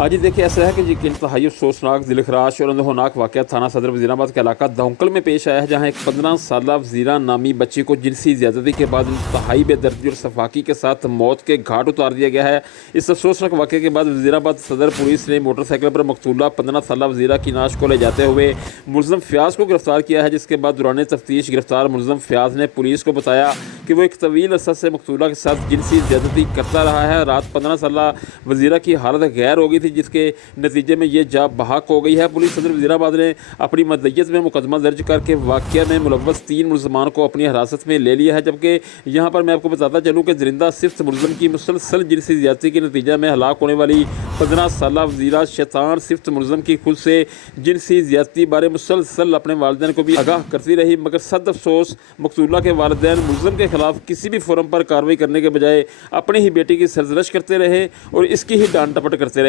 آج دیکھیں ایسا ہے کہ یہ انتہائی افسوسناک دلخراش اور اندہوناک واقعہ تھانہ صدر وزیرآباد کے علاقہ دونکل میں پیش آیا ہے، جہاں ایک 15 سالہ وزیرہ نامی بچی کو جنسی زیادتی کے بعد انتہائی بے دردی اور سفاکی کے ساتھ موت کے گھاٹ اتار دیا گیا ہے۔ اس افسوسناک واقعے کے بعد وزیرآباد صدر پولیس نے موٹر سائیکل پر مقتولہ 15 سالہ وزیرہ کی نعش کو لے جاتے ہوئے ملزم فیاض کو گرفتار کیا ہے، جس کے بعد دوران تفتیش گرفتار ملزم فیاض نے پولیس کو بتایا کہ وہ ایک طویل عرصہ سے مقتولہ کے ساتھ جنسی زیادتی کرتا رہا ہے۔ رات 15 سالہ وزیرہ کی حالت غیر ہو گئی تھی، جس کے نتیجے میں یہ جاں بحق ہو گئی ہے۔ پولیس صدر وزیرآباد نے اپنی مدیت میں مقدمہ درج کر کے واقعہ میں ملوث 3 ملزمان کو اپنی حراست میں لے لیا ہے، جبکہ یہاں پر میں آپ کو بتاتا چلوں کہ درندہ صفت ملزم کی مسلسل جنسی زیادتی کے نتیجے میں ہلاک ہونے والی 15 سالہ وزیرہ شیطان صفت ملزم کی خود سے جنسی زیادتی بارے مسلسل اپنے والدین کو بھی آگاہ کرتی رہی، مگر صد افسوس مقتولہ کے والدین ملزم کے خلاف کسی بھی فورم پر کارروائی کرنے کے بجائے اپنی ہی بیٹی کی سرزنش کرتے رہے اور اس کی ہی ڈانٹ ڈپٹ کرتے رہے۔